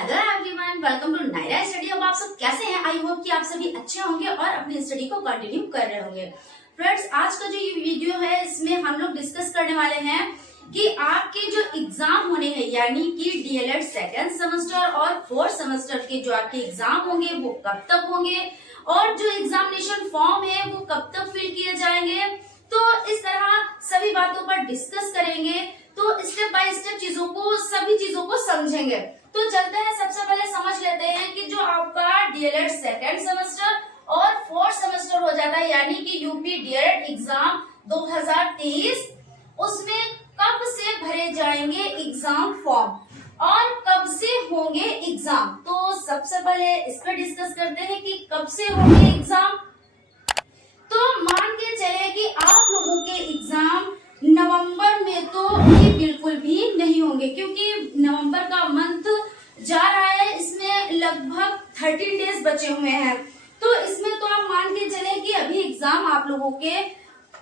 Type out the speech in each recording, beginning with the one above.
Hello everyone, welcome to Naira study. अब आप सब कैसे हैं? आई होप कि आप सभी अच्छे होंगे और अपनी स्टडी को कंटिन्यू कर रहे होंगे। फ्रेंड्स, आज का जो ये वीडियो है इसमें हम लोग डिस्कस करने वाले हैं कि आपके जो एग्जाम होने हैं यानी कि डीएलएड सेकेंड सेमेस्टर और फोर्थ सेमेस्टर के जो आपके एग्जाम होंगे वो कब तक होंगे और जो एग्जामिनेशन फॉर्म है वो कब तक फिल किए जाएंगे। तो इस तरह सभी बातों पर डिस्कस करेंगे। तो स्टेप बाय स्टेप सभी चीजों को समझेंगे। तो चलते हैं, सबसे पहले समझ लेते हैं कि जो आपका डीएलएड सेकेंड सेमेस्टर और फोर्थ सेमेस्टर हो जाता है यानी कि यूपी डीएलएड एग्जाम 2023, उसमें कब से भरे जाएंगे एग्जाम फॉर्म और कब से होंगे एग्जाम। तो सबसे पहले इस पर डिस्कस करते हैं कि कब से होंगे एग्जाम। तो मान के चले कि आप लोगों के एग्जाम नवंबर में तो ये बिल्कुल भी नहीं होंगे, क्योंकि नवंबर का मंथ जा रहा है, इसमें लगभग 13 डेज बचे हुए हैं। तो इसमें तो आप मान के चले कि अभी एग्जाम आप लोगों के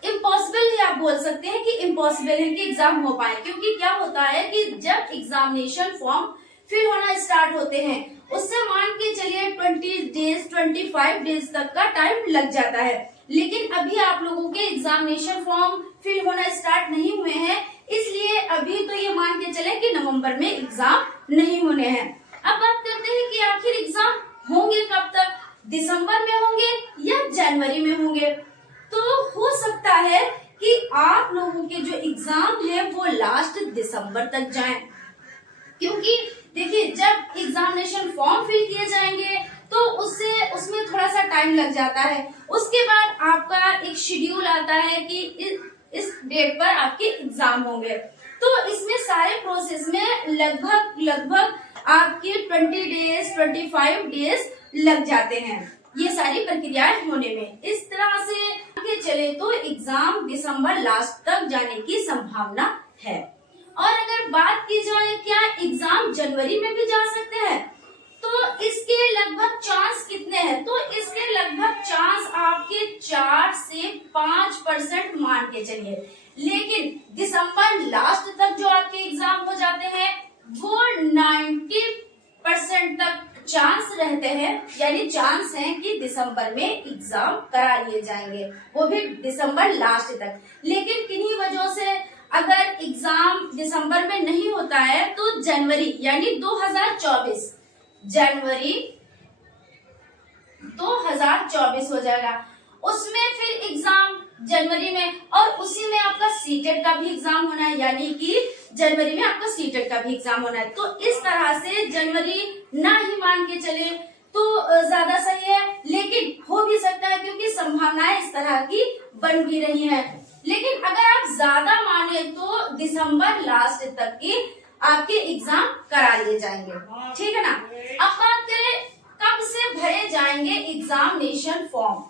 इम्पॉसिबल ही आप बोल सकते हैं कि इम्पॉसिबल है कि एग्जाम हो पाए, क्योंकि क्या होता है कि जब एग्जामिनेशन फॉर्म फिल होना स्टार्ट होते हैं उससे मान के चलिए 20 डेज 25 डेज तक का टाइम लग जाता है। लेकिन अभी आप लोगों के एग्जामिनेशन फॉर्म फिल होना स्टार्ट नहीं हुए हैं, इसलिए अभी तो ये मान के चले कि नवंबर में एग्जाम नहीं होने हैं। अब बात करते हैं कि आखिर एग्जाम होंगे कब तक, दिसंबर में होंगे या जनवरी में होंगे। तो हो सकता है कि आप लोगों के जो एग्जाम है वो लास्ट दिसंबर तक जाएं, क्योंकि देखिए जब एग्जामिनेशन फॉर्म फिल किए जाएंगे तो उसमें थोड़ा सा टाइम लग जाता है। उसके बाद आपका एक शेड्यूल आता है कि इस डेट पर आपके एग्जाम होंगे। तो इसमें सारे प्रोसेस में लगभग आपके 20 डेज 25 डेज लग जाते हैं ये सारी प्रक्रियाएं होने में। इस तरह से आगे चले तो एग्जाम दिसंबर लास्ट तक जाने की संभावना है। और अगर बात की जाए क्या एग्जाम जनवरी में भी जा सकते हैं, तो इसके लगभग चांस कितने हैं? तो इसके लगभग चांस आपके 4 से 5% मान के चलिए। लेकिन दिसंबर लास्ट तक जो आपके एग्जाम हो जाते हैं वो 90% तक चांस रहते हैं, यानी चांस है कि दिसंबर में एग्जाम करा लिए जाएंगे, वो भी दिसंबर लास्ट तक। लेकिन किन्हीं वजहों से अगर एग्जाम दिसंबर में नहीं होता है तो जनवरी यानी 2024 जनवरी 2024 हो जाएगा। उसमें फिर एग्जाम जनवरी में, और उसी में आपका सीटेट का भी एग्जाम होना है, यानी कि जनवरी में आपका सीटेट का भी एग्जाम होना है। तो इस तरह से जनवरी ना ही मान के चले तो ज्यादा सही है, लेकिन हो भी सकता है क्योंकि संभावनाएं इस तरह की बन भी रही हैं। लेकिन अगर आप ज्यादा माने तो दिसंबर लास्ट तक की आपके एग्जाम करा लिए जाएंगे, ठीक है ना। अब बात करें कब से भरे जाएंगे एग्जामिनेशन फॉर्म।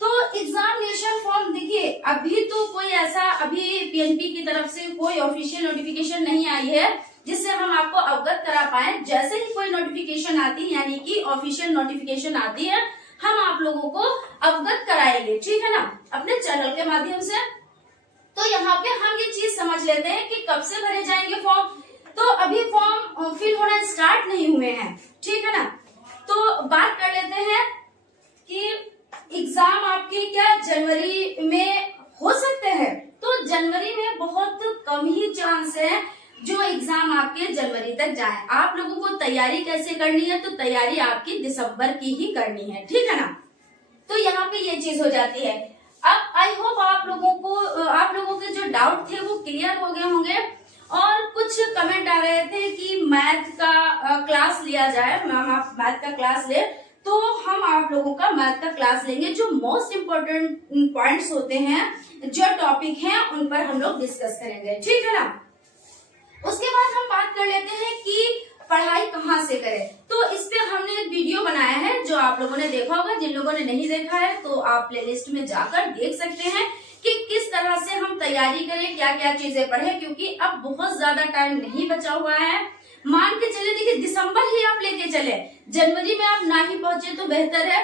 तो एग्जामिनेशन फॉर्म देखिए अभी तो कोई ऐसा अभी पीएनपी की तरफ से कोई ऑफिशियल नोटिफिकेशन नहीं आई है जिससे हम आपको अवगत करा पाए। जैसे ही कोई नोटिफिकेशन आती है यानी कि ऑफिशियल नोटिफिकेशन आती है हम आप लोगों को अवगत कराएंगे, ठीक है ना, अपने चैनल के माध्यम से। तो यहाँ पे हम ये चीज समझ लेते हैं कि कब से भरे जाएंगे फॉर्म। तो अभी फॉर्म फिल होना स्टार्ट नहीं हुए हैं, ठीक है ना। तो बात कर लेते हैं कि एग्जाम आपके क्या जनवरी में हो सकते हैं। तो जनवरी में बहुत कम ही चांस है जो एग्जाम आपके जनवरी तक जाए। आप लोगों को तैयारी कैसे करनी है, तो तैयारी आपकी दिसंबर की ही करनी है, ठीक है ना। तो यहाँ पे ये चीज हो जाती है। अब आई होप आप लोगों के जो डाउट थे वो क्लियर हो गए होंगे। और कुछ कमेंट आ रहे थे कि मैथ का क्लास लिया जाए, मैम आप मैथ का क्लास ले, तो हम आप लोगों का मैथ का क्लास लेंगे। जो मोस्ट इम्पोर्टेंट पॉइंट्स होते हैं, जो टॉपिक हैं, उन पर हम लोग डिस्कस करेंगे, ठीक है ना। उसके बाद हम बात कर लेते हैं कि पढ़ाई कहाँ से करें। तो इस पे हमने एक वीडियो बनाया है जो आप लोगों ने देखा होगा। जिन लोगों ने नहीं देखा है तो आप प्लेलिस्ट में जाकर देख सकते हैं कि किस तरह से हम तैयारी करें, क्या क्या चीजें पढ़ें, क्योंकि अब बहुत ज्यादा टाइम नहीं बचा हुआ है। मान के चले देखिए दिसंबर ही आप लेके चले, जनवरी में आप ना ही पहुंचे तो बेहतर है।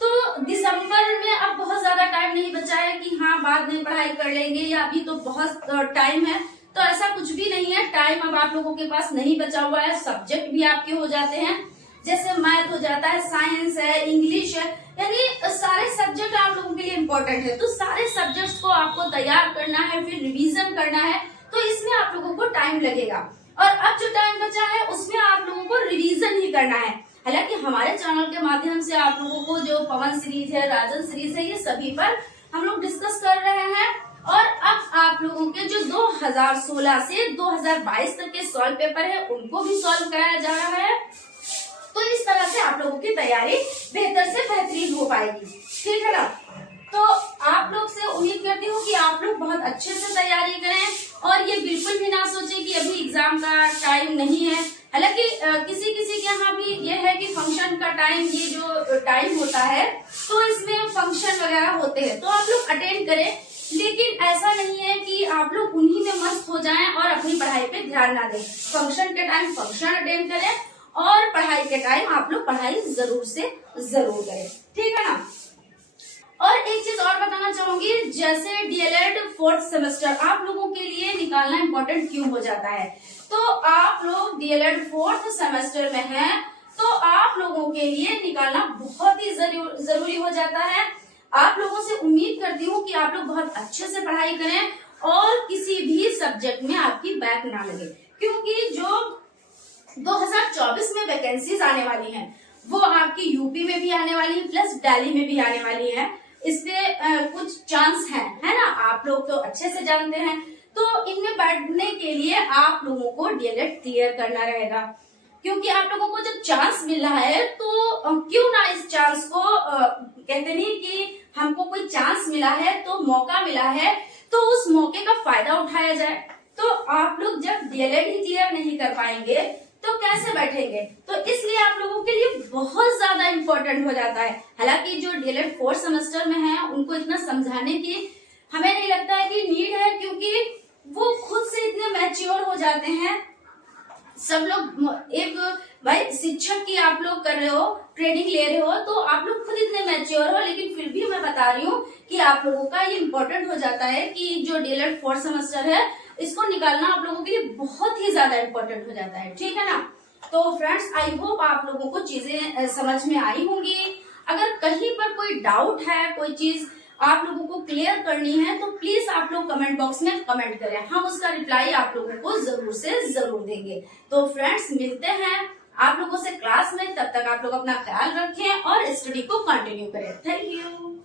तो दिसंबर में अब बहुत ज्यादा टाइम नहीं बचा है कि हाँ बाद में पढ़ाई कर लेंगे या अभी तो बहुत टाइम है। तो ऐसा कुछ भी नहीं है, टाइम अब आप लोगों के पास नहीं बचा हुआ है, सब्जेक्ट भी आपके हो जाते हैं, जैसे मैथ हो जाता है, साइंस है, इंग्लिश है, यानी सारे सब्जेक्ट आप लोगों के लिए इम्पोर्टेंट है। तो सारे सब्जेक्ट्स को आपको तैयार करना है, फिर रिवीजन करना है, तो इसमें आप लोगों को टाइम लगेगा। और अब जो टाइम बचा है उसमें आप लोगों को रिवीजन ही करना है। हालांकि हमारे चैनल के माध्यम से आप लोगों को जो पवन सीरीज है, राजन सीरीज है, ये सभी पर हम लोग डिस्कस कर रहे हैं। और अब आप लोगों के जो 2016 से 2022 तक के सॉल्व पेपर है उनको भी सॉल्व कराया जा रहा है। तो इस तरह से आप लोगों की तैयारी बेहतर से बेहतरीन हो पाएगी, ठीक है ना। तो आप लोग से उम्मीद करती हूँ कि आप लोग बहुत अच्छे से तैयारी करें और ये बिल्कुल भी ना सोचें कि अभी एग्जाम का टाइम नहीं है। हालांकि किसी किसी के यहाँ भी ये है कि फंक्शन का टाइम, ये जो टाइम होता है तो इसमें फंक्शन वगैरह होते हैं तो आप लोग अटेंड करें, लेकिन ऐसा नहीं है कि आप लोग उन्हीं में मस्त हो जाएं और अपनी पढ़ाई पे ध्यान ना दें। फंक्शन के टाइम फंक्शन अटेंड करें और पढ़ाई के टाइम आप लोग पढ़ाई जरूर से जरूर करें, ठीक है ना। और एक चीज और बताना चाहूंगी, जैसे डीएलएड 4th सेमेस्टर आप लोगों के लिए निकालना इम्पोर्टेंट क्यों हो जाता है। तो आप लोग डीएलएड 4th सेमेस्टर में हैं तो आप लोगों के लिए निकालना बहुत ही जरूरी हो जाता है। आप लोगों से उम्मीद करती हूँ कि आप लोग बहुत अच्छे से पढ़ाई करें और किसी भी सब्जेक्ट में आपकी बैक ना लगे, क्योंकि जो 2024 में वैकेंसीज आने वाली हैं वो आपकी यूपी में भी आने वाली है प्लस दिल्ली में भी आने वाली है। इसपे कुछ चांस है ना, आप लोग तो अच्छे से जानते हैं। तो इनमें बैठने के लिए आप लोगों को डीएलएड क्लियर करना रहेगा, क्योंकि आप लोगों को जब चांस मिल रहा है तो क्यों ना इस चांस को कहते नहीं कि हमको कोई चांस मिला है तो मौका मिला है तो उस मौके का फायदा उठाया जाए। तो आप लोग जब डीएलएड ही क्लियर नहीं कर पाएंगे तो कैसे बैठेंगे, तो इसलिए आप लोगों के लिए बहुत ज्यादा इम्पोर्टेंट हो जाता है। हालांकि जो डीएलएड 4th सेमेस्टर में है उनको इतना समझाने की हमें नहीं लगता है कि नीड है, क्योंकि वो खुद से इतने मैच्योर हो जाते हैं सब लोग। एक भाई शिक्षक की आप लोग कर रहे हो, ट्रेनिंग ले रहे हो, तो आप लोग खुद इतने मैच्योर हो, लेकिन फिर भी मैं बता रही हूँ कि आप लोगों का ये इम्पोर्टेंट हो जाता है कि जो डीएलएड 4th सेमेस्टर है इसको निकालना आप लोगों के लिए बहुत ही ज्यादा इम्पोर्टेंट हो जाता है, ठीक है ना। तो फ्रेंड्स, आई होप आप लोगों को चीजें समझ में आई होंगी। अगर कहीं पर कोई डाउट है, कोई चीज आप लोगों को क्लियर करनी है तो प्लीज आप लोग कमेंट बॉक्स में कमेंट करें, हम उसका रिप्लाई आप लोगों को जरूर से जरूर देंगे। तो फ्रेंड्स, मिलते हैं आप लोगों से क्लास में, तब तक आप लोग अपना ख्याल रखें और स्टडी को कंटिन्यू करें। Thank you.